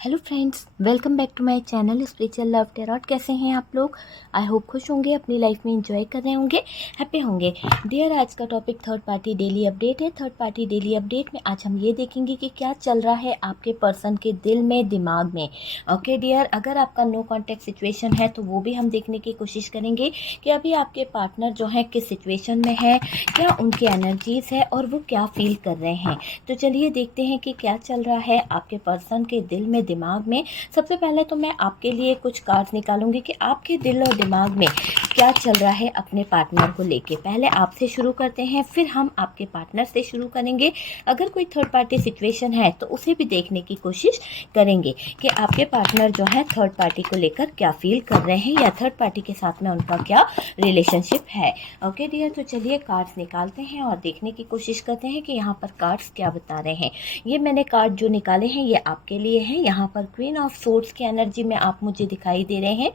Hello friends, welcome back to my channel spiritual love tarot. कैसे हैं आप लोग? आई होप खुश होंगे, अपनी लाइफ में एंजॉय कर रहे होंगे, हैप्पी होंगे। डियर, आज का topic third party daily update है। थर्ड पार्टी डेली अपडेट में आज हम ये देखेंगे कि क्या चल रहा है आपके पर्सन के दिल में, दिमाग में। ओके डियर, अगर आपका नो कॉन्टैक्ट सिचुएशन है तो वो भी हम देखने की कोशिश करेंगे कि अभी आपके पार्टनर जो है किस सिचुएशन में है, क्या उनकी एनर्जीज है और वो क्या फील कर रहे हैं। तो चलिए देखते हैं कि क्या चल रहा है आपके पर्सन के दिल में, दिमाग में। सबसे पहले तो मैं आपके लिए कुछ कार्ड्स निकालूंगी कि आपके दिल और दिमाग में क्या चल रहा है अपने पार्टनर को लेके। पहले आपसे शुरू करते हैं, फिर हम आपके पार्टनर से शुरू करेंगे। अगर कोई थर्ड पार्टी सिचुएशन है तो उसे भी देखने की कोशिश करेंगे कि आपके पार्टनर जो है थर्ड पार्टी को लेकर क्या फील कर रहे हैं या थर्ड पार्टी के साथ में उनका क्या रिलेशनशिप है। ओके डियर, तो चलिए कार्ड्स निकालते हैं और देखने की कोशिश करते हैं कि यहाँ पर कार्ड्स क्या बता रहे हैं। ये मैंने कार्ड जो निकाले हैं ये आपके लिए हैं। यहाँ पर क्वीन ऑफ सोर्ड्स की एनर्जी में आप मुझे दिखाई दे रहे हैं।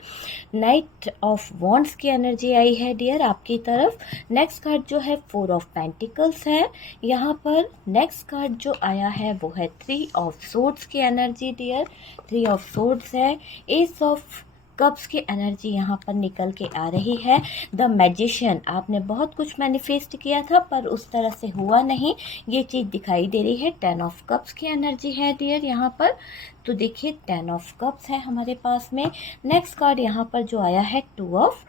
नाइट ऑफ वॉन्ड्स की एनर्जी आई है डियर आपकी तरफ। नेक्स्ट कार्ड जो है फोर ऑफ पेंटिकल्स है। यहाँ पर नेक्स्ट कार्ड जो आया है वो है थ्री ऑफ सोर्ड्स की energy dear. Three of swords है। एस ऑफ कप्स की एनर्जी यहाँ पर निकल के आ रही है। द मैजिशियन, आपने बहुत कुछ मैनिफेस्ट किया था पर उस तरह से हुआ नहीं, ये चीज़ दिखाई दे रही है। टेन ऑफ कप्स की एनर्जी है डियर यहाँ पर। तो देखिए टेन ऑफ कप्स है हमारे पास में। नेक्स्ट कार्ड यहाँ पर जो आया है टू ऑफ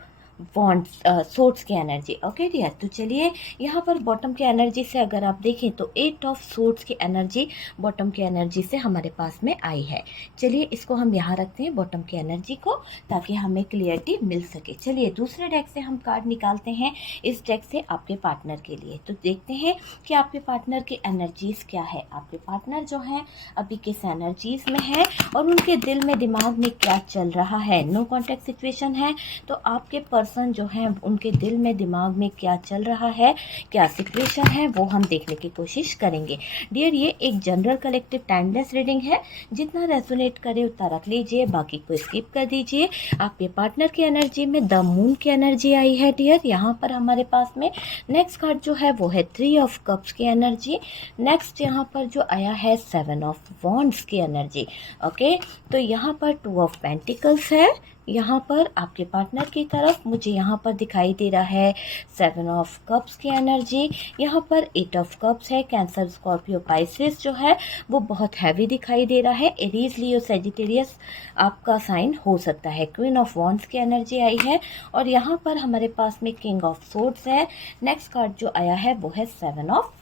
वॉन्ड्स, सोर्ड्स की एनर्जी। ओके डियर, तो चलिए यहाँ पर बॉटम की एनर्जी से अगर आप देखें तो एट ऑफ सोर्ड्स की एनर्जी बॉटम की एनर्जी से हमारे पास में आई है। चलिए इसको हम यहाँ रखते हैं बॉटम की एनर्जी को, ताकि हमें क्लियरिटी मिल सके। चलिए दूसरे डेक से हम कार्ड निकालते हैं, इस डेक से आपके पार्टनर के लिए। तो देखते हैं कि आपके पार्टनर की एनर्जीज क्या है। आपके पार्टनर जो है अभी किस एनर्जीज में है और उनके दिल में, दिमाग में क्या चल रहा है। नो कॉन्टैक्ट सिचुएशन है तो आपके पर्सन जो है उनके दिल में, दिमाग में क्या चल रहा है, क्या सिचुएशन है, वो हम देखने की कोशिश करेंगे। डियर, ये एक जनरल कलेक्टिव टाइमलेस रीडिंग है। जितना रेजोनेट करे उतना रख लीजिए, बाकी को स्किप कर दीजिए। आपके पार्टनर की एनर्जी में द मून की एनर्जी आई है डियर यहाँ पर हमारे पास में। नेक्स्ट कार्ड जो है वो है थ्री ऑफ कप्स की एनर्जी। नेक्स्ट यहाँ पर जो आया है सेवन ऑफ वॉन्ड्स की एनर्जी। ओके, तो यहाँ पर टू ऑफ पेंटिकल्स है। यहाँ पर आपके पार्टनर की तरफ मुझे यहाँ पर दिखाई दे रहा है सेवन ऑफ कप्स की एनर्जी। यहाँ पर एट ऑफ कप्स है। कैंसर, स्कॉर्पियो, पाइसेस जो है वो बहुत हैवी दिखाई दे रहा है। एरीज, लियो, सेजिटेरियस आपका साइन हो सकता है। क्वीन ऑफ वॉन्ड्स की एनर्जी आई है और यहाँ पर हमारे पास में किंग ऑफ सोर्ड्स है। नेक्स्ट कार्ड जो आया है वो है सेवन ऑफ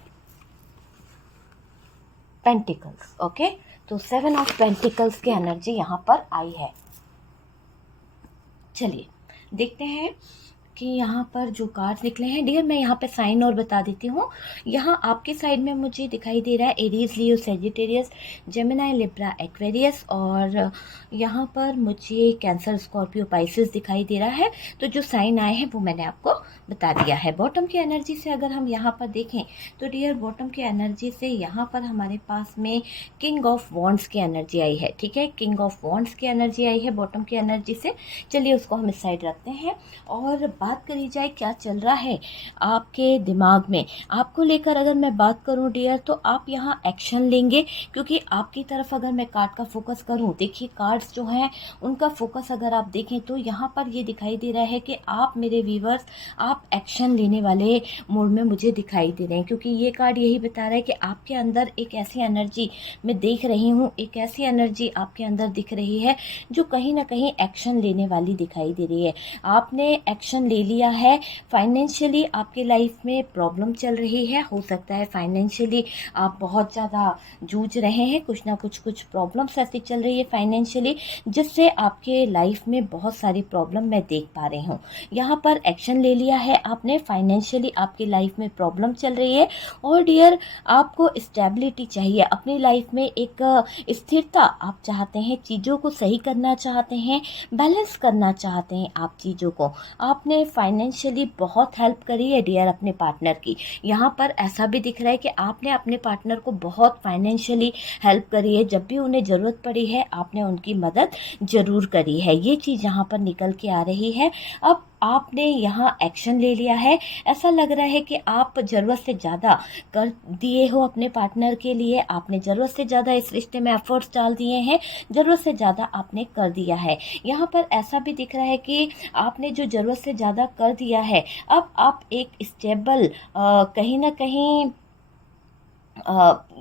पेंटिकल्स। ओके, तो सेवन ऑफ पेंटिकल्स की एनर्जी यहाँ पर आई है। चलिए देखते हैं कि यहाँ पर जो कार्ड्स निकले हैं। डियर, मैं यहाँ पे साइन और बता देती हूँ। यहाँ आपके साइड में मुझे दिखाई दे रहा है एरीज, लियो, सेजिटेरियस, जेमिनाई, लिब्रा, एक्वेरियस और यहाँ पर मुझे कैंसर, स्कॉर्पियो, पाइसेस दिखाई दे रहा है। तो जो साइन आए हैं वो मैंने आपको बता दिया है। बॉटम की एनर्जी से अगर हम यहाँ पर देखें तो डियर, बॉटम की एनर्जी से यहाँ पर हमारे पास में किंग ऑफ वॉन्ड्स की एनर्जी आई है। ठीक है, किंग ऑफ वॉन्ड्स की एनर्जी आई है बॉटम की एनर्जी से। चलिए उसको हम इस साइड रखते हैं और बात करी जाए क्या चल रहा है आपके दिमाग में। आपको लेकर अगर मैं बात करूं डियर, तो आप यहाँ एक्शन लेंगे, क्योंकि आपकी तरफ अगर मैं कार्ड का फोकस करूं, देखिए कार्ड्स जो हैं उनका फोकस अगर आप देखें तो यहाँ पर ये दिखाई दे रहा है कि आप मेरे व्यूवर्स, आप एक्शन लेने वाले मोड में मुझे दिखाई दे रहे हैं। क्योंकि ये कार्ड यही बता रहा है कि आपके अंदर एक ऐसी एनर्जी मैं देख रही हूँ, एक ऐसी एनर्जी आपके अंदर दिख रही है जो कहीं ना कहीं एक्शन लेने वाली दिखाई दे रही है। आपने एक्शन ले लिया है। फाइनेंशियली आपके लाइफ में प्रॉब्लम चल रही है, हो सकता है फाइनेंशियली आप बहुत ज़्यादा जूझ रहे हैं, कुछ ना कुछ प्रॉब्लम्स ऐसी चल रही है फाइनेंशियली, जिससे आपके लाइफ में बहुत सारी प्रॉब्लम मैं देख पा रही हूँ। यहाँ पर एक्शन ले लिया है आपने, फाइनेंशियली आपकी लाइफ में प्रॉब्लम चल रही है और डियर, आपको स्टेबिलिटी चाहिए अपनी लाइफ में, एक स्थिरता आप चाहते हैं, चीज़ों को सही करना चाहते हैं, बैलेंस करना चाहते हैं आप चीज़ों को। आपने फाइनेंशियली बहुत हेल्प करी है डियर अपने पार्टनर की। यहाँ पर ऐसा भी दिख रहा है कि आपने अपने पार्टनर को बहुत फाइनेंशियली हेल्प करी है। जब भी उन्हें ज़रूरत पड़ी है आपने उनकी मदद ज़रूर करी है। ये चीज़ यहाँ पर निकल के आ रही है। अब आपने यहाँ एक्शन ले लिया है। ऐसा लग रहा है कि आप ज़रूरत से ज़्यादा कर दिए हो अपने पार्टनर के लिए, आपने ज़रूरत से ज़्यादा इस रिश्ते में एफर्ट्स डाल दिए हैं, ज़रूरत से ज़्यादा आपने कर दिया है। यहाँ पर ऐसा भी दिख रहा है कि आपने जो ज़रूरत से ज़्यादा कर दिया है, अब आप एक स्टेबल कहीं न कहीं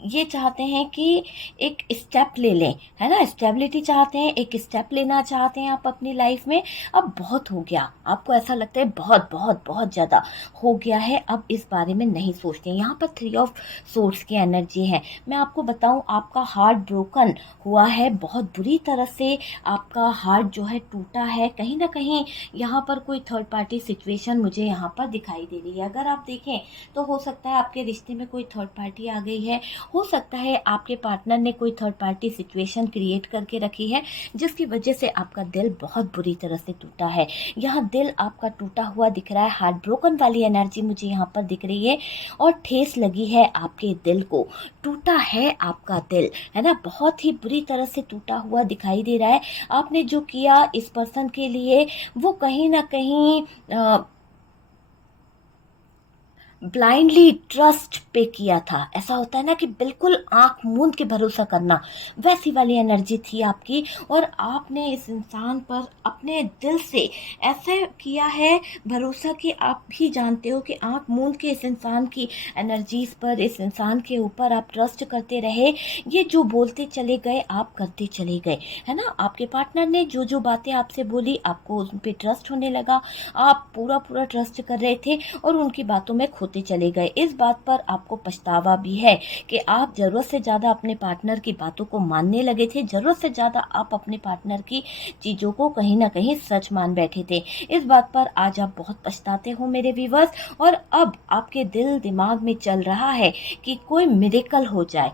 ये चाहते हैं कि एक स्टेप ले लें, है ना? स्टेबिलिटी चाहते हैं, एक स्टेप लेना चाहते हैं आप अपनी लाइफ में। अब बहुत हो गया, आपको ऐसा लगता है बहुत बहुत बहुत ज़्यादा हो गया है, अब इस बारे में नहीं सोचते हैं। यहाँ पर 3 ऑफ सोर्ड्स की एनर्जी है। मैं आपको बताऊँ, आपका हार्ट ब्रोकन हुआ है, बहुत बुरी तरह से आपका हार्ट जो है टूटा है। कहीं ना कहीं यहाँ पर कोई थर्ड पार्टी सिचुएशन मुझे यहाँ पर दिखाई दे रही है। अगर आप देखें तो हो सकता है आपके रिश्ते में कोई थर्ड पार्टी आ गई है, हो सकता है आपके पार्टनर ने कोई थर्ड पार्टी सिचुएशन क्रिएट करके रखी है, जिसकी वजह से आपका दिल बहुत बुरी तरह से टूटा है। यहाँ दिल आपका टूटा हुआ दिख रहा है, हार्ट ब्रोकन वाली एनर्जी मुझे यहाँ पर दिख रही है, और ठेस लगी है आपके दिल को, टूटा है आपका दिल, है ना? बहुत ही बुरी तरह से टूटा हुआ दिखाई दे रहा है। आपने जो किया इस पर्सन के लिए, वो कहीं ना कहीं ब्लाइंडली ट्रस्ट पे किया था। ऐसा होता है ना कि बिल्कुल आंख मूंद के भरोसा करना, वैसी वाली एनर्जी थी आपकी, और आपने इस इंसान पर अपने दिल से ऐसे किया है भरोसा कि आप भी जानते हो कि आंख मूंद के इस इंसान की एनर्जीज पर, इस इंसान के ऊपर आप ट्रस्ट करते रहे। ये जो बोलते चले गए आप करते चले गए, है ना? आपके पार्टनर ने जो जो बातें आपसे बोली, आपको उन पर ट्रस्ट होने लगा, आप पूरा पूरा ट्रस्ट कर रहे थे और उनकी बातों में खोते चले गए। इस बात पर आपको पछतावा भी है कि आप जरूरत से ज्यादा अपने पार्टनर की बातों को मानने लगे थे, जरूरत से ज्यादा आप अपने पार्टनर की चीजों को कहीं ना कहीं सच मान बैठे थे। इस बात पर आज आप बहुत पछताते हो मेरे व्यूअर्स, और अब आपके दिल दिमाग में चल रहा है कि कोई मिरेकल हो जाए।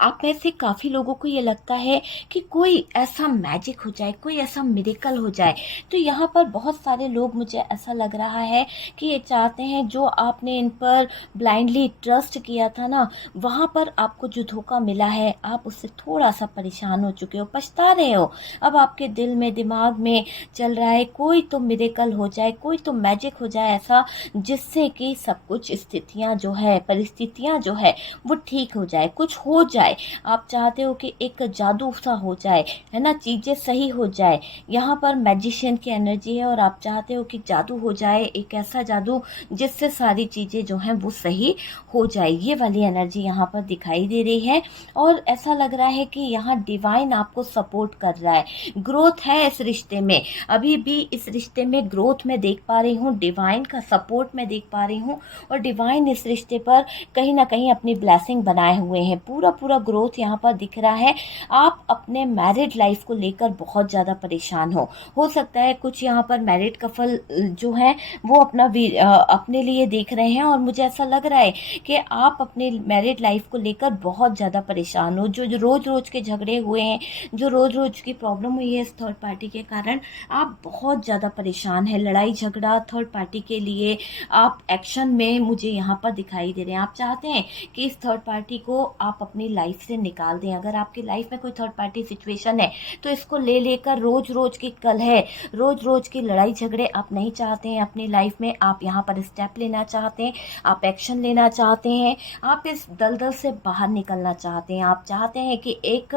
आप में से काफ़ी लोगों को ये लगता है कि कोई ऐसा मैजिक हो जाए, कोई ऐसा मिरेकल हो जाए। तो यहाँ पर बहुत सारे लोग, मुझे ऐसा लग रहा है कि ये चाहते हैं, जो आपने इन पर ब्लाइंडली ट्रस्ट किया था ना, वहाँ पर आपको जो धोखा मिला है, आप उससे थोड़ा सा परेशान हो चुके हो, पछता रहे हो। अब आपके दिल में, दिमाग में चल रहा है कोई तो मिरेकल हो जाए, कोई तो मैजिक हो जाए ऐसा, जिससे कि सब कुछ स्थितियाँ जो है, परिस्थितियाँ जो है, वो ठीक हो जाए, कुछ हो जाए। आप चाहते हो कि एक जादू सा हो जाए, है ना? चीजें सही हो जाए। यहाँ पर मैजिशियन की एनर्जी है, और आप चाहते हो कि जादू हो जाए, एक ऐसा जादू जिससे सारी चीजें जो हैं वो सही हो जाए। ये वाली एनर्जी यहाँ पर दिखाई दे रही है, और ऐसा लग रहा है कि यहाँ डिवाइन आपको सपोर्ट कर रहा है। ग्रोथ है इस रिश्ते में, अभी भी इस रिश्ते में ग्रोथ मैं देख पा रही हूँ, डिवाइन का सपोर्ट मैं देख पा रही हूँ, और डिवाइन इस रिश्ते पर कहीं ना कहीं अपनी ब्लेसिंग बनाए हुए हैं। पूरा पूरा ग्रोथ यहाँ पर दिख रहा है। आप अपने मैरिड लाइफ को लेकर बहुत ज़्यादा परेशान हो सकता है कुछ यहाँ पर मैरिड कपल जो है वो अपने लिए देख रहे हैं, और मुझे ऐसा लग रहा है कि आप अपने मैरिड लाइफ को लेकर बहुत ज़्यादा परेशान हो। जो रोज रोज के झगड़े हुए हैं, जो रोज रोज की प्रॉब्लम हुई है इस थर्ड पार्टी के कारण, आप बहुत ज़्यादा परेशान है। लड़ाई झगड़ा थर्ड पार्टी के लिए आप एक्शन में मुझे यहाँ पर दिखाई दे रहे हैं। आप चाहते हैं कि इस थर्ड पार्टी को आप अपनी लाइफ से निकाल दें। अगर आपकी लाइफ में कोई थर्ड पार्टी सिचुएशन है, तो इसको ले लेकर रोज रोज की कलह, रोज रोज की लड़ाई झगड़े आप नहीं चाहते हैं अपनी लाइफ में। आप यहाँ पर स्टेप लेना चाहते हैं, आप एक्शन लेना चाहते हैं, आप इस दलदल से बाहर निकलना चाहते हैं। आप चाहते हैं कि एक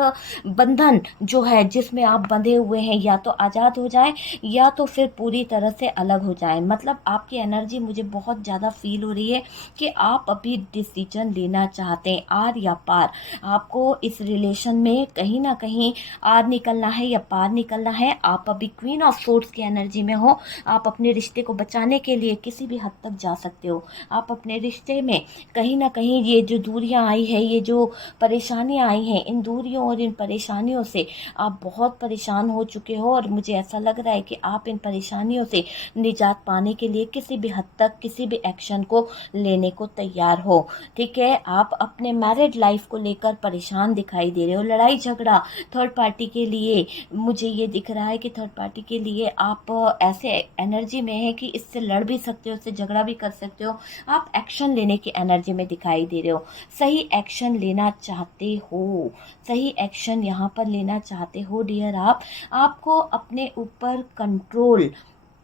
बंधन जो है जिसमें आप बंधे हुए हैं, या तो आज़ाद हो जाए, या तो फिर पूरी तरह से अलग हो जाए। मतलब आपकी एनर्जी मुझे बहुत ज़्यादा फील हो रही है कि आप अभी डिसीजन लेना चाहते हैं, आर या पार। आपको इस रिलेशन में कहीं ना कहीं आर निकलना है या पार निकलना है। आप अभी क्वीन ऑफ सोर्ड्स की एनर्जी में हो। आप अपने रिश्ते को बचाने के लिए किसी भी हद तक जा सकते हो। आप अपने रिश्ते में कहीं ना कहीं ये जो दूरियां आई है, ये जो परेशानियां आई हैं, इन दूरियों और इन परेशानियों से आप बहुत परेशान हो चुके हो, और मुझे ऐसा लग रहा है कि आप इन परेशानियों से निजात पाने के लिए किसी भी हद तक किसी भी एक्शन को लेने को तैयार हो। ठीक है, आप अपने मैरिड लाइफ को लेकर लेकर परेशान दिखाई दे रहे हो, लड़ाई झगड़ा थर्ड पार्टी के लिए मुझे ये दिख रहा है कि थर्ड पार्टी के लिए आप ऐसे एनर्जी में है कि इससे लड़ भी सकते हो, इससे झगड़ा भी कर सकते हो। आप एक्शन लेने की एनर्जी में दिखाई दे रहे हो, सही एक्शन लेना चाहते हो, सही एक्शन यहाँ पर लेना चाहते हो डियर। आपको अपने ऊपर कंट्रोल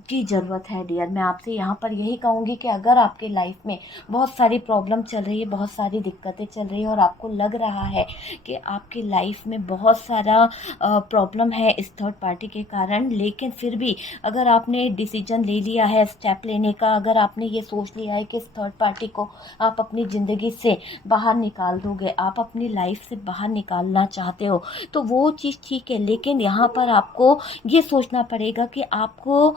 की ज़रूरत है डियर। मैं आपसे यहाँ पर यही कहूँगी कि अगर आपके लाइफ में बहुत सारी प्रॉब्लम चल रही है, बहुत सारी दिक्कतें चल रही है और आपको लग रहा है कि आपकी लाइफ में बहुत सारा प्रॉब्लम है इस थर्ड पार्टी के कारण, लेकिन फिर भी अगर आपने डिसीजन ले लिया है स्टेप लेने का, अगर आपने ये सोच लिया है कि इस थर्ड पार्टी को आप अपनी ज़िंदगी से बाहर निकाल दोगे, आप अपनी लाइफ से बाहर निकालना चाहते हो, तो वो चीज़ ठीक है। लेकिन यहाँ पर आपको ये सोचना पड़ेगा कि आपको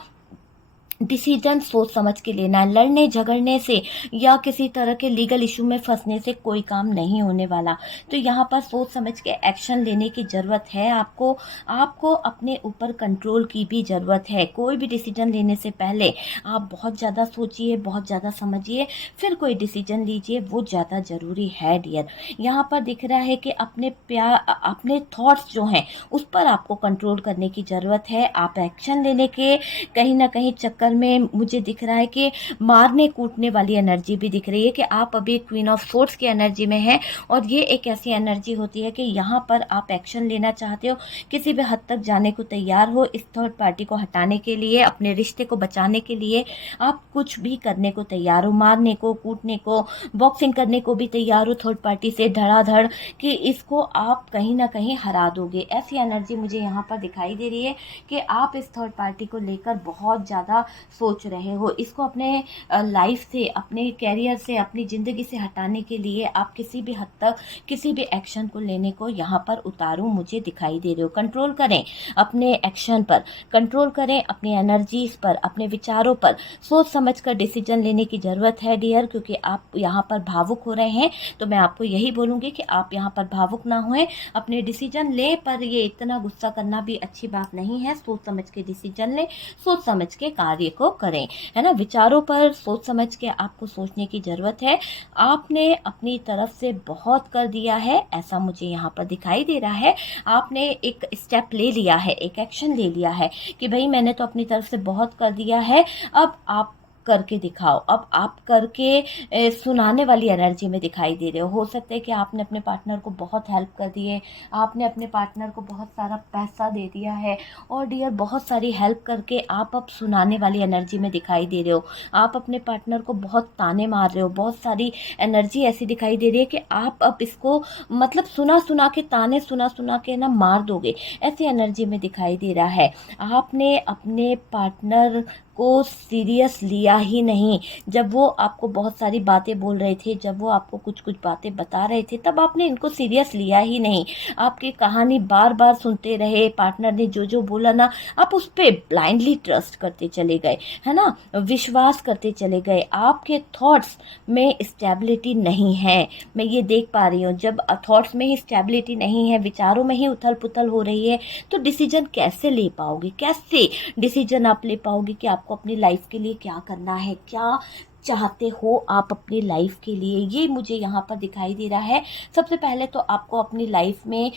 डिसीजन सोच समझ के लेना है। लड़ने झगड़ने से या किसी तरह के लीगल इशू में फंसने से कोई काम नहीं होने वाला। तो यहाँ पर सोच समझ के एक्शन लेने की ज़रूरत है आपको अपने ऊपर कंट्रोल की भी ज़रूरत है। कोई भी डिसीजन लेने से पहले आप बहुत ज़्यादा सोचिए, बहुत ज़्यादा समझिए, फिर कोई डिसीजन लीजिए, वो ज़्यादा ज़रूरी है डियर। यहाँ पर दिख रहा है कि अपने थॉट्स जो हैं उस पर आपको कंट्रोल करने की ज़रूरत है। आप एक्शन लेने के कहीं ना कहीं चक्कर में मुझे दिख रहा है कि मारने कूटने वाली एनर्जी भी दिख रही है कि आप अभी क्वीन ऑफ सोर्ड्स की एनर्जी में हैं, और ये एक ऐसी एनर्जी होती है कि यहाँ पर आप एक्शन लेना चाहते हो, किसी भी हद तक जाने को तैयार हो इस थर्ड पार्टी को हटाने के लिए, अपने रिश्ते को बचाने के लिए आप कुछ भी करने को तैयार हो, मारने को, कूटने को, बॉक्सिंग करने को भी तैयार हो थर्ड पार्टी से धड़ाधड़, कि इसको आप कहीं ना कहीं हरा दोगे। ऐसी एनर्जी मुझे यहाँ पर दिखाई दे रही है कि आप इस थर्ड पार्टी को लेकर बहुत ज़्यादा सोच रहे हो। इसको अपने लाइफ से, अपने कैरियर से, अपनी ज़िंदगी से हटाने के लिए आप किसी भी हद तक किसी भी एक्शन को लेने को यहाँ पर उतारू मुझे दिखाई दे रहे हो। कंट्रोल करें अपने एक्शन पर, कंट्रोल करें अपनी एनर्जीज पर, अपने विचारों पर, सोच समझ कर डिसीजन लेने की ज़रूरत है डियर, क्योंकि आप यहाँ पर भावुक हो रहे हैं। तो मैं आपको यही बोलूँगी कि आप यहाँ पर भावुक ना होएं, अपने डिसीजन लें, पर ये इतना गुस्सा करना भी अच्छी बात नहीं है। सोच समझ के डिसीजन लें, सोच समझ के कार्य को करें, है ना। विचारों पर सोच समझ के आपको सोचने की जरूरत है। आपने अपनी तरफ से बहुत कर दिया है, ऐसा मुझे यहाँ पर दिखाई दे रहा है। आपने एक स्टेप ले लिया है, एक एक्शन ले लिया है कि भाई मैंने तो अपनी तरफ से बहुत कर दिया है, अब आप करके दिखाओ, अब आप करके सुनाने वाली एनर्जी में दिखाई दे रहे हो सकता है कि आपने अपने पार्टनर को बहुत हेल्प कर दी है, आपने अपने पार्टनर को बहुत सारा पैसा दे दिया है, और डियर बहुत सारी हेल्प करके आप अब सुनाने वाली एनर्जी में दिखाई दे रहे हो। आप अपने पार्टनर को बहुत ताने मार रहे हो, बहुत सारी एनर्जी ऐसी दिखाई दे रही है कि आप अब इसको मतलब सुना सुना के, ताने सुना सुना के ना मार दोगे, ऐसी एनर्जी में दिखाई दे रहा है। आपने अपने पार्टनर को सीरियस लिया ही नहीं। जब वो आपको बहुत सारी बातें बोल रहे थे, जब वो आपको कुछ कुछ बातें बता रहे थे, तब आपने इनको सीरियस लिया ही नहीं। आपकी कहानी बार बार सुनते रहे, पार्टनर ने जो जो बोला ना, आप उस पर ब्लाइंडली ट्रस्ट करते चले गए, है ना, विश्वास करते चले गए। आपके थॉट्स में स्टेबिलिटी नहीं है, मैं ये देख पा रही हूँ। जब थॉट्स में ही स्टेबिलिटी नहीं है, विचारों में ही उथल पुथल हो रही है, तो डिसीजन कैसे ले पाओगे, कैसे डिसीजन आप ले पाओगे कि आपको अपनी लाइफ के लिए क्या करना है, क्या चाहते हो आप अपनी लाइफ के लिए, ये मुझे यहाँ पर दिखाई दे रहा है। सबसे पहले तो आपको अपनी लाइफ में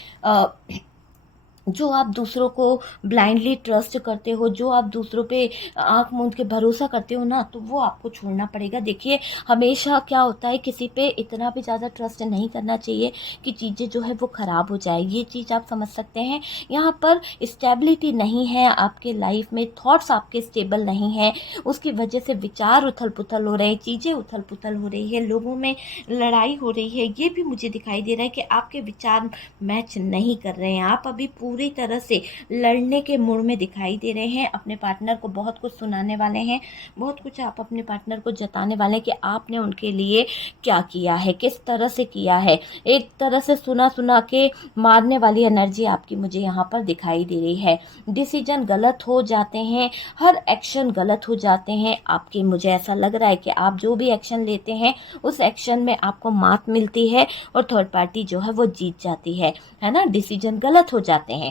जो आप दूसरों को ब्लाइंडली ट्रस्ट करते हो, जो आप दूसरों पे आंख मूंद के भरोसा करते हो ना, तो वो आपको छोड़ना पड़ेगा। देखिए हमेशा क्या होता है, किसी पे इतना भी ज़्यादा ट्रस्ट नहीं करना चाहिए कि चीज़ें जो है वो ख़राब हो जाए, ये चीज़ आप समझ सकते हैं। यहाँ पर स्टेबिलिटी नहीं है आपके लाइफ में, थॉट्स आपके स्टेबल नहीं हैं, उसकी वजह से विचार उथल पुथल हो रहे हैं, चीज़ें उथल पुथल हो रही है, लोगों में लड़ाई हो रही है। ये भी मुझे दिखाई दे रहा है कि आपके विचार मैच नहीं कर रहे हैं, आप अभी पूरी तरह से लड़ने के मूड में दिखाई दे रहे हैं। अपने पार्टनर को बहुत कुछ सुनाने वाले हैं, बहुत कुछ आप अपने पार्टनर को जताने वाले हैं कि आपने उनके लिए क्या किया है, किस तरह से किया है। एक तरह से सुना सुना के मारने वाली एनर्जी आपकी मुझे यहाँ पर दिखाई दे रही है। डिसीजन गलत हो जाते हैं, हर एक्शन गलत हो जाते हैं आपके। मुझे ऐसा लग रहा है कि आप जो भी एक्शन लेते हैं उस एक्शन में आपको मात मिलती है और थर्ड पार्टी जो है वो जीत जाती है ना, डिसीजन गलत हो जाते हैं।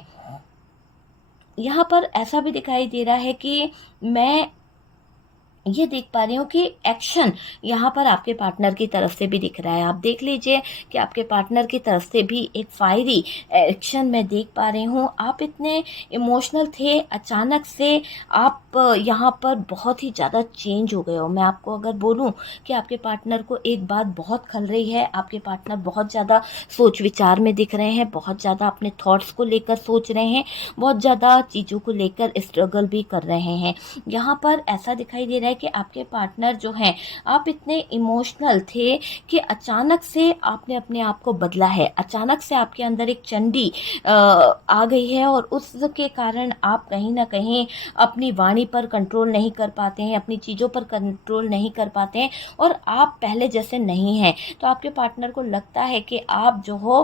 यहाँ पर ऐसा भी दिखाई दे रहा है कि मैं ये देख पा रही हूँ कि एक्शन यहाँ पर आपके पार्टनर की तरफ से भी दिख रहा है। आप देख लीजिए कि आपके पार्टनर की तरफ से भी एक फायरी एक्शन मैं देख पा रही हूँ। आप इतने इमोशनल थे, अचानक से आप यहाँ पर बहुत ही ज़्यादा चेंज हो गए हो। मैं आपको अगर बोलूँ कि आपके पार्टनर को एक बात बहुत खल रही है, आपके पार्टनर बहुत ज़्यादा सोच विचार में दिख रहे हैं, बहुत ज़्यादा अपने थॉट्स को लेकर सोच रहे हैं, बहुत ज़्यादा चीज़ों को लेकर स्ट्रगल भी कर रहे हैं। यहाँ पर ऐसा दिखाई दे रहा है कि आपके पार्टनर जो हैं, आप इतने इमोशनल थे कि अचानक से आपने अपने आप को बदला है। अचानक से आपके अंदर एक चंडी आ गई है और उसके कारण आप कहीं न कहीं अपनी वाणी पर कंट्रोल नहीं कर पाते हैं, अपनी चीज़ों पर कंट्रोल नहीं कर पाते हैं और आप पहले जैसे नहीं हैं। तो आपके पार्टनर को लगता है कि आप जो हो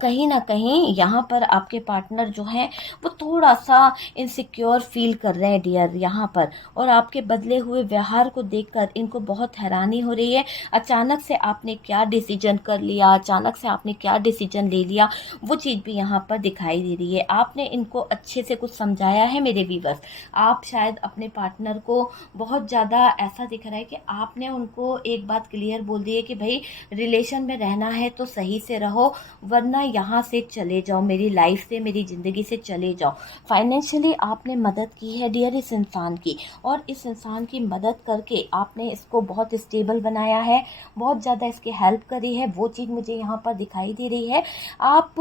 कहीं न कहीं यहाँ पर आपके पार्टनर जो हैं वो थोड़ा-सा इनसिक्योर फ़ील कर रहे हैं डियर यहाँ पर, और आपके बदले हुए व्यवहार को देखकर इनको बहुत हैरानी हो रही है। अचानक से आपने क्या डिसीज़न कर लिया, अचानक से आपने क्या डिसीज़न ले लिया, वो चीज़ भी यहाँ पर दिखाई दे रही है। आपने इनको अच्छे से कुछ समझाया है मेरे व्यूअर्स। आप शायद अपने पार्टनर को बहुत ज़्यादा ऐसा दिख रहा है कि आपने उनको एक बात क्लियर बोल दी है कि भई रिलेशन में रहना है तो सही से रहो, वरना यहाँ से चले जाओ, मेरी लाइफ से, मेरी ज़िंदगी से चले जाओ। फाइनेंशियली आपने मदद की है डियर इस इंसान की, और इस इंसान की मदद करके आपने इसको बहुत स्टेबल बनाया है, बहुत ज़्यादा इसकी हेल्प करी है, वो चीज़ मुझे यहाँ पर दिखाई दे रही है। आप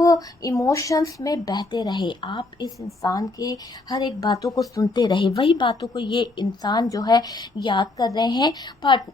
इमोशंस में बहते रहे, आप इस इंसान के हर एक बातों को सुनते रहे, वही बातों को ये इंसान जो है याद कर रहे हैं।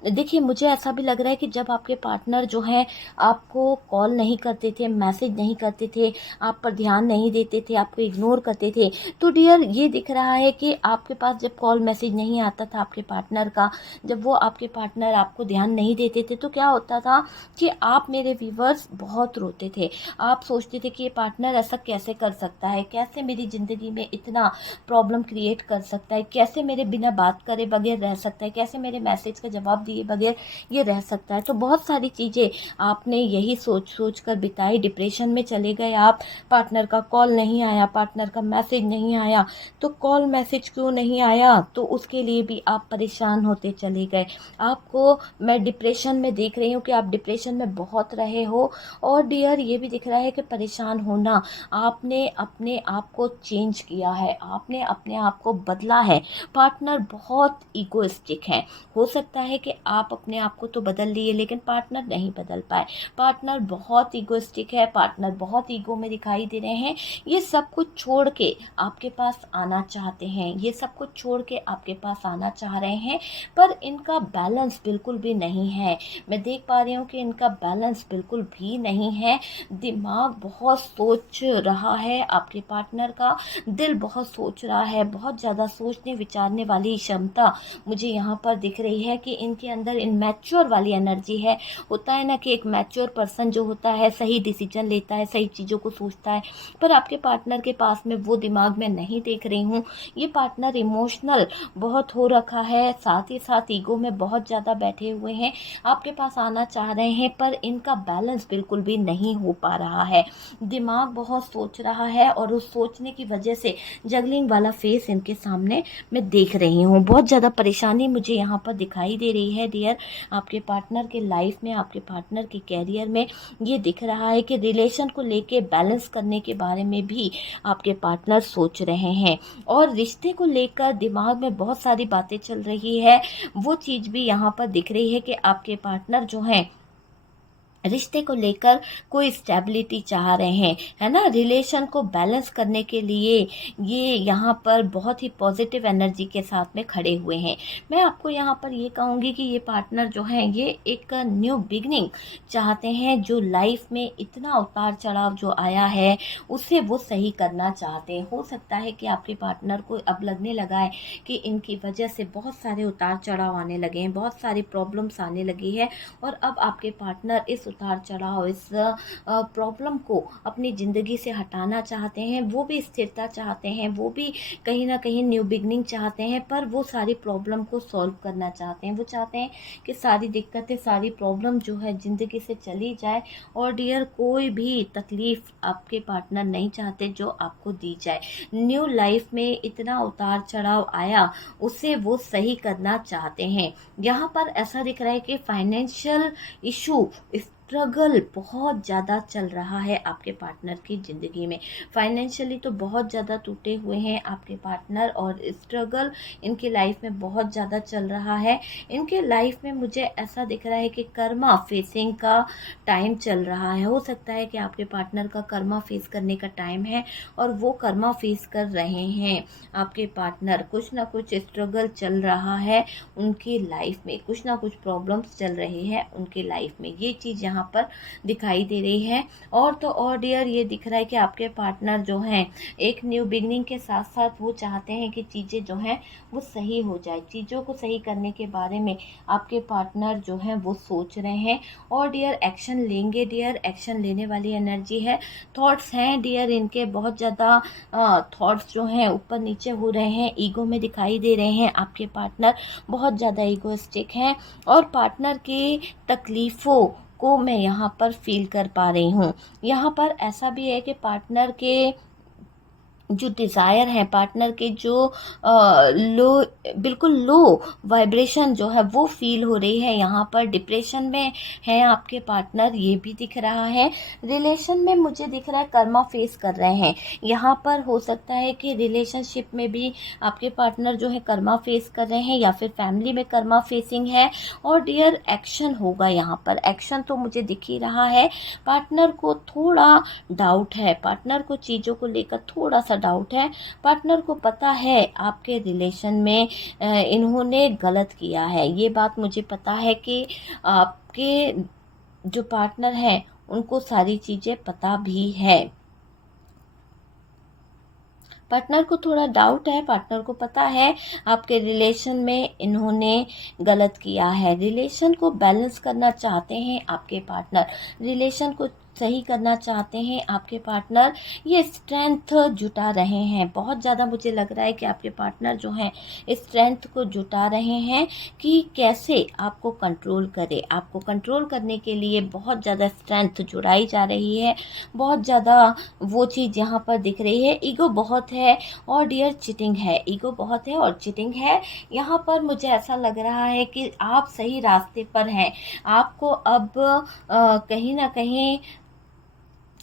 देखिए, मुझे ऐसा भी लग रहा है कि जब आपके पार्टनर जो हैं आपको कॉल नहीं करते थे, मैसेज नहीं करते थे, आप पर ध्यान नहीं देते थे, आपको इग्नोर करते थे, तो डियर ये दिख रहा है कि आपके पास जब कॉल मैसेज नहीं आता था आपके पार्टनर का, जब वो आपके पार्टनर आपको ध्यान नहीं देते थे, तो क्या होता था कि आप मेरे व्यूवर्स बहुत रोते थे। आप सोचते थे कि ये पार्टनर ऐसा कैसे कर सकता है, कैसे मेरी ज़िंदगी में इतना प्रॉब्लम क्रिएट कर सकता है, कैसे मेरे बिना बात करे बगैर रह सकता है, कैसे मेरे मैसेज का जवाब दिए बगैर ये रह सकता है। तो बहुत सारी चीज़ें आपने यही सोच सोच कर बिताई, डिप्रेशन में चले गए आप। पार्टनर का कॉल नहीं आया, पार्टनर का मैसेज नहीं आया, तो कॉल मैसेज क्यों नहीं आया, तो उसके लिए भी आप परेशान होते चले गए। आपको मैं डिप्रेशन में देख रही हूँ कि आप डिप्रेशन में बहुत रहे हो, और डियर ये भी दिख रहा है कि परेशान होना, आपने अपने आप को चेंज किया है, आपने अपने आप को बदला है। पार्टनर बहुत ईगोइस्टिक है, हो सकता है कि आप अपने आप को तो बदल लिए लेकिन पार्टनर नहीं बदल पाए। पार्टनर बहुत ईगोइस्टिक है, पार्टनर बहुत ईगो में दिखाई दे रहे हैं। ये सब कुछ छोड़ के आपके पास आना चाहते हैं, ये सब कुछ छोड़ के आपके पास आना चाह रहे हैं, पर इनका बैलेंस बिल्कुल भी नहीं है। मैं देख पा रही हूँ कि इनका बैलेंस बिल्कुल भी नहीं है। दिमाग बहुत सोच रहा है आपके पार्टनर का, दिल बहुत सोच रहा है, बहुत ज़्यादा सोचने विचारने वाली क्षमता मुझे यहाँ पर दिख रही है कि इनके अंदर इनमैच्योर वाली एनर्जी है। होता है ना कि एक मैच्योर पर्सन जो होता है सही डिसीजन लेता है, सही चीज़ों को सोचता है, पर आपके पार्टनर के पास में वो दिमाग में नहीं देख रही हूँ। ये पार्टनर इमोशनल बहुत हो रखा है, साथ ही साथ ईगो में बहुत ज़्यादा बैठे हुए हैं, आपके पास आना चाह रहे हैं पर इनका बैलेंस बिल्कुल भी नहीं हो पा रहा है। दिमाग बहुत सोच रहा है और उस सोचने की वजह से जगलिंग वाला फेस इनके सामने मैं देख रही हूँ। बहुत ज़्यादा परेशानी मुझे यहाँ पर दिखाई दे रही है डियर। आपके पार्टनर के लाइफ में, आपके पार्टनर के कैरियर में ये दिख रहा है कि रिलेशन को लेके बैलेंस करने के बारे में भी आपके पार्टनर सोच रहे हैं, और रिश्ते को लेकर दिमाग में बहुत सारी बातें चल रही है। वो चीज़ भी यहाँ पर दिख रही है कि आपके पार्टनर जो हैं रिश्ते को लेकर कोई स्टेबिलिटी चाह रहे हैं, है ना, रिलेशन को बैलेंस करने के लिए ये यहाँ पर बहुत ही पॉजिटिव एनर्जी के साथ में खड़े हुए हैं। मैं आपको यहाँ पर ये कहूँगी कि ये पार्टनर जो हैं ये एक न्यू बिगनिंग चाहते हैं, जो लाइफ में इतना उतार चढ़ाव जो आया है उसे वो सही करना चाहते हैं। हो सकता है कि आपके पार्टनर को अब लगने लगा है कि इनकी वजह से बहुत सारे उतार चढ़ाव आने लगे हैं, बहुत सारी प्रॉब्लम्स आने लगी है, और अब आपके पार्टनर इस इस उतार चढ़ाव, इस प्रॉब्लम को अपनी ज़िंदगी से हटाना चाहते हैं। वो भी स्थिरता चाहते हैं, वो भी कहीं ना कहीं न्यू बिगनिंग चाहते हैं, पर वो सारी प्रॉब्लम को सॉल्व करना चाहते हैं। वो चाहते हैं कि सारी दिक्कतें, सारी प्रॉब्लम जो है ज़िंदगी से चली जाए। और डियर, कोई भी तकलीफ़ आपके पार्टनर नहीं चाहते जो आपको दी जाए। न्यू लाइफ में इतना उतार चढ़ाव आया, उसे वो सही करना चाहते हैं। यहाँ पर ऐसा दिख रहा है कि फाइनेंशियल इशू, स्ट्रगल बहुत ज़्यादा चल रहा है आपके पार्टनर की ज़िंदगी में। फाइनेंशियली तो बहुत ज़्यादा टूटे हुए हैं आपके पार्टनर, और स्ट्रगल इनकी लाइफ में बहुत ज़्यादा चल रहा है। इनके लाइफ में मुझे ऐसा दिख रहा है कि कर्मा फेसिंग का टाइम चल रहा है। हो सकता है कि आपके पार्टनर का कर्मा फेस करने का टाइम है, और वो कर्मा फेस कर रहे हैं। आपके पार्टनर, कुछ ना कुछ स्ट्रगल चल रहा है उनकी लाइफ में, कुछ ना कुछ प्रॉब्लम्स चल रही है उनकी लाइफ में। ये चीज़ यहाँ पर दिखाई दे रही है। और तो और डियर, ये दिख रहा है कि आपके पार्टनर जो हैं, एक न्यू बिगनिंग के साथ साथ वो चाहते हैं कि चीज़ें जो हैं वो सही हो जाए। चीज़ों को सही करने के बारे में आपके पार्टनर जो हैं वो सोच रहे हैं। और डियर, एक्शन लेंगे डियर, एक्शन लेने वाली एनर्जी है। थॉट्स हैं डियर इनके बहुत ज़्यादा, थॉट्स जो हैं ऊपर नीचे हो रहे हैं, ईगो में दिखाई दे रहे हैं। आपके पार्टनर बहुत ज़्यादा ईगोइस्टिक हैं, और पार्टनर की तकलीफ़ों को मैं यहाँ पर फील कर पा रही हूँ। यहाँ पर ऐसा भी है कि पार्टनर के जो डिज़ायर है, पार्टनर के जो लो, बिल्कुल लो वाइब्रेशन जो है वो फील हो रही है। यहाँ पर डिप्रेशन में है आपके पार्टनर, ये भी दिख रहा है। रिलेशन में मुझे दिख रहा है कर्मा फेस कर रहे हैं। यहाँ पर हो सकता है कि रिलेशनशिप में भी आपके पार्टनर जो है कर्मा फेस कर रहे हैं, या फिर फैमिली में कर्मा फेसिंग है। और डियर, एक्शन होगा यहाँ पर, एक्शन तो मुझे दिख ही रहा है। पार्टनर को थोड़ा डाउट है, पार्टनर को चीज़ों को लेकर थोड़ा सा डाउट है। पार्टनर को पता है आपके रिलेशन में इन्होंने गलत किया है। ये बात मुझे पता है कि आपके जो पार्टनर हैं उनको सारी चीज़ें पता भी है। पार्टनर को थोड़ा डाउट है, पार्टनर को पता है आपके रिलेशन में इन्होंने गलत किया है। रिलेशन को बैलेंस करना चाहते हैं आपके पार्टनर, रिलेशन को सही करना चाहते हैं आपके पार्टनर। ये स्ट्रेंथ जुटा रहे हैं, बहुत ज़्यादा मुझे लग रहा है कि आपके पार्टनर जो हैं स्ट्रेंथ को जुटा रहे हैं कि कैसे आपको कंट्रोल करे। आपको कंट्रोल करने के लिए बहुत ज़्यादा स्ट्रेंथ जुटाई जा रही है, बहुत ज़्यादा वो चीज़ यहाँ पर दिख रही है। ईगो बहुत है और डियर चीटिंग है, ईगो बहुत है और चीटिंग है। यहाँ पर मुझे ऐसा लग रहा है कि आप सही रास्ते पर हैं। आपको अब कहीं ना कहीं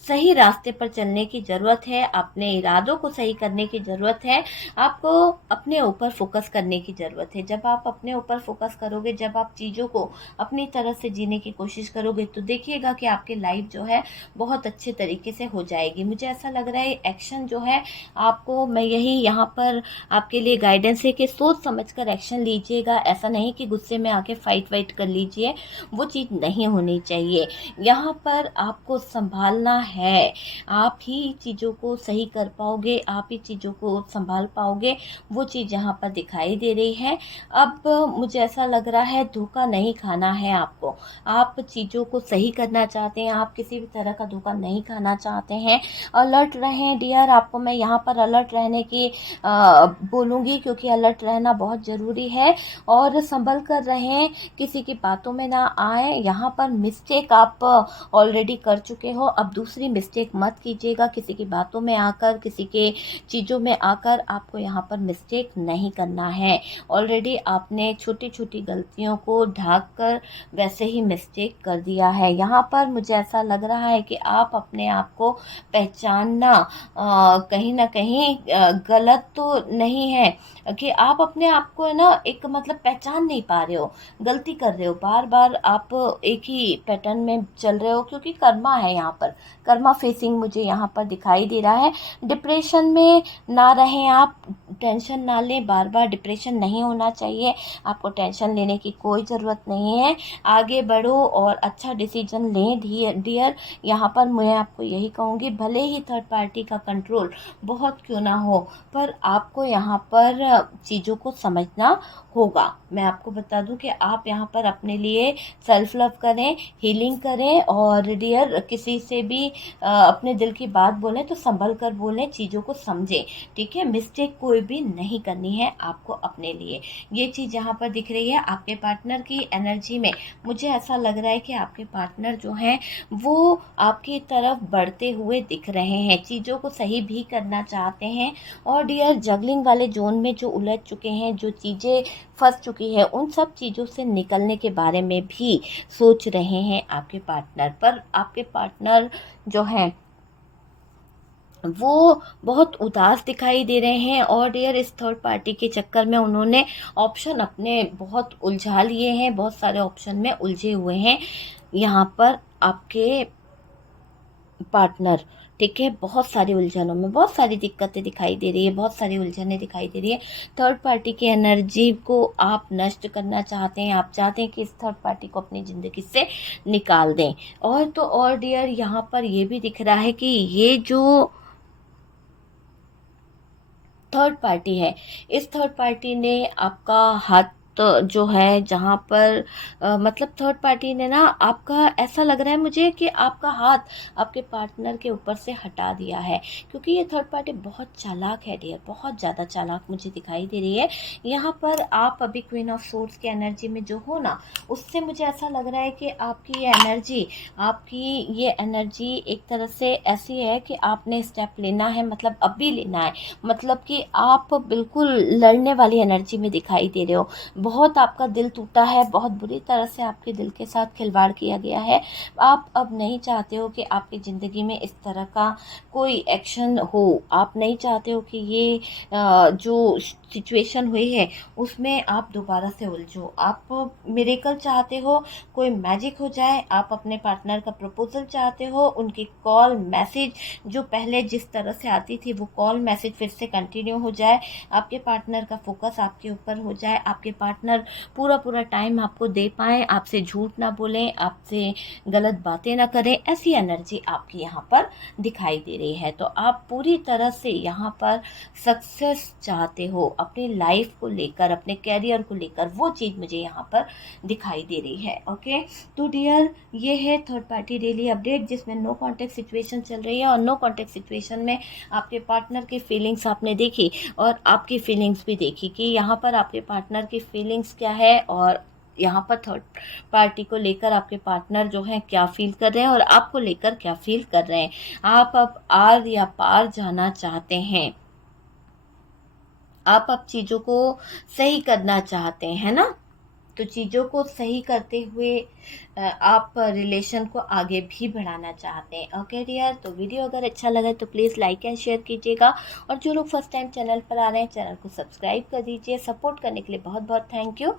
सही रास्ते पर चलने की ज़रूरत है, अपने इरादों को सही करने की ज़रूरत है, आपको अपने ऊपर फोकस करने की ज़रूरत है। जब आप अपने ऊपर फोकस करोगे, जब आप चीज़ों को अपनी तरह से जीने की कोशिश करोगे, तो देखिएगा कि आपकी लाइफ जो है बहुत अच्छे तरीके से हो जाएगी। मुझे ऐसा लग रहा है एक्शन जो है आपको, मैं यही यहाँ पर आपके लिए गाइडेंस है कि सोच समझ कर एक्शन लीजिएगा। ऐसा नहीं कि गुस्से में आके फाइट वाइट कर लीजिए, वो चीज़ नहीं होनी चाहिए। यहाँ पर आपको संभालना है, आप ही चीज़ों को सही कर पाओगे, आप ही चीज़ों को संभाल पाओगे, वो चीज़ यहाँ पर दिखाई दे रही है। अब मुझे ऐसा लग रहा है धोखा नहीं खाना है आपको, आप चीज़ों को सही करना चाहते हैं, आप किसी भी तरह का धोखा नहीं खाना चाहते हैं। अलर्ट रहें डियर, आपको मैं यहाँ पर अलर्ट रहने की बोलूँगी, क्योंकि अलर्ट रहना बहुत ज़रूरी है। और संभल कर रहें, किसी की बातों में ना आए। यहाँ पर मिस्टेक आप ऑलरेडी कर चुके हो, अब दूसरी मिस्टेक मत कीजिएगा। किसी की बातों में आकर, किसी के चीज़ों में आकर आपको यहाँ पर मिस्टेक नहीं करना है। ऑलरेडी आपने छोटी छोटी गलतियों को ढाक कर वैसे ही मिस्टेक कर दिया है। यहाँ पर मुझे ऐसा लग रहा है कि आप अपने आप को पहचानना कहीं ना कहीं गलत तो नहीं है, कि आप अपने आप को है ना एक मतलब पहचान नहीं पा रहे हो, गलती कर रहे हो, बार बार आप एक ही पैटर्न में चल रहे हो, क्योंकि कर्मा है यहाँ पर। कर्मा फेसिंग मुझे यहाँ पर दिखाई दे रहा है। डिप्रेशन में ना रहें आप, टेंशन ना लें, बार बार डिप्रेशन नहीं होना चाहिए, आपको टेंशन लेने की कोई ज़रूरत नहीं है। आगे बढ़ो और अच्छा डिसीजन लें डियर। यहाँ पर मैं आपको यही कहूँगी, भले ही थर्ड पार्टी का कंट्रोल बहुत क्यों ना हो, पर आपको यहाँ पर चीज़ों को समझना होगा। मैं आपको बता दूं कि आप यहाँ पर अपने लिए सेल्फ लव करें, हीलिंग करें, और डियर किसी से भी अपने दिल की बात बोलें तो संभल कर बोलें, चीज़ों को समझें, ठीक है। मिस्टेक कोई भी नहीं करनी है आपको अपने लिए। ये चीज़ यहाँ पर दिख रही है आपके पार्टनर की एनर्जी में। मुझे ऐसा लग रहा है कि आपके पार्टनर जो हैं वो आपकी तरफ बढ़ते हुए दिख रहे हैं, चीज़ों को सही भी करना चाहते हैं। और डियर जगलिंग वाले जोन में जो उलझ चुके हैं, जो चीज़ें फंस चुकी है, उन सब चीज़ों से निकलने के बारे में भी सोच रहे हैं आपके पार्टनर। पर आपके पार्टनर जो हैं वो बहुत उदास दिखाई दे रहे हैं, और डियर इस थर्ड पार्टी के चक्कर में उन्होंने ऑप्शन अपने बहुत उलझा लिए हैं, बहुत सारे ऑप्शन में उलझे हुए हैं यहाँ पर आपके पार्टनर, ठीक है। बहुत सारी उलझनों में बहुत सारी दिक्कतें दिखाई दे रही है, बहुत सारी उलझनें दिखाई दे रही है। थर्ड पार्टी की एनर्जी को आप नष्ट करना चाहते हैं, आप चाहते हैं कि इस थर्ड पार्टी को अपनी ज़िंदगी से निकाल दें। और तो और डियर यहाँ पर ये भी दिख रहा है कि ये जो थर्ड पार्टी है, इस थर्ड पार्टी ने आपका हाथ जो है जहाँ पर मतलब थर्ड पार्टी ने ना आपका, ऐसा लग रहा है मुझे कि आपका हाथ आपके पार्टनर के ऊपर से हटा दिया है, क्योंकि ये थर्ड पार्टी बहुत चालाक है डियर, बहुत ज़्यादा चालाक मुझे दिखाई दे रही है। यहाँ पर आप अभी क्वीन ऑफ सोर्ड्स की एनर्जी में जो हो ना, उससे मुझे ऐसा लग रहा है कि आपकी ये एनर्जी एक तरह से ऐसी है कि आपने स्टेप लेना है, मतलब अभी लेना है, मतलब कि आप बिल्कुल लड़ने वाली एनर्जी में दिखाई दे रहे हो। बहुत आपका दिल टूटा है, बहुत बुरी तरह से आपके दिल के साथ खिलवाड़ किया गया है। आप अब नहीं चाहते हो कि आपकी ज़िंदगी में इस तरह का कोई एक्शन हो, आप नहीं चाहते हो कि ये जो सिचुएशन हुई है उसमें आप दोबारा से उलझो। आप मिरेकल चाहते हो, कोई मैजिक हो जाए, आप अपने पार्टनर का प्रपोजल चाहते हो, उनकी कॉल मैसेज जो पहले जिस तरह से आती थी वो कॉल मैसेज फिर से कंटिन्यू हो जाए, आपके पार्टनर का फोकस आपके ऊपर हो जाए, आपके पार्टनर पूरा टाइम आपको दे पाएँ, आपसे झूठ ना बोलें, आपसे गलत बातें ना करें, ऐसी एनर्जी आपकी यहाँ पर दिखाई दे रही है। तो आप पूरी तरह से यहाँ पर सक्सेस चाहते हो अपनी लाइफ को लेकर, अपने कैरियर को लेकर, वो चीज़ मुझे यहाँ पर दिखाई दे रही है। ओके, तो डियर ये है थर्ड पार्टी डेली अपडेट जिसमें नो कॉन्टेक्ट सिचुएशन चल रही है, और नो कॉन्टेक्ट सिचुएशन में आपके पार्टनर की फीलिंग्स आपने देखी और आपकी फीलिंग्स भी देखी कि यहाँ पर आपके पार्टनर की फीलिंग्स क्या है, और यहाँ पर थर्ड पार्टी को लेकर आपके पार्टनर जो हैं क्या फील कर रहे हैं और आपको लेकर क्या फील कर रहे हैं। आप अब आर या पार जाना चाहते हैं, आप अब चीज़ों को सही करना चाहते हैं ना, तो चीज़ों को सही करते हुए आप रिलेशन को आगे भी बढ़ाना चाहते हैं। ओके डियर, तो वीडियो अगर अच्छा लगा तो प्लीज़ लाइक एंड शेयर कीजिएगा, और जो लोग फर्स्ट टाइम चैनल पर आ रहे हैं चैनल को सब्सक्राइब कर दीजिए। सपोर्ट करने के लिए बहुत बहुत थैंक यू।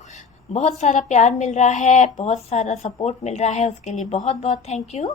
बहुत सारा प्यार मिल रहा है, बहुत सारा सपोर्ट मिल रहा है, उसके लिए बहुत बहुत थैंक यू।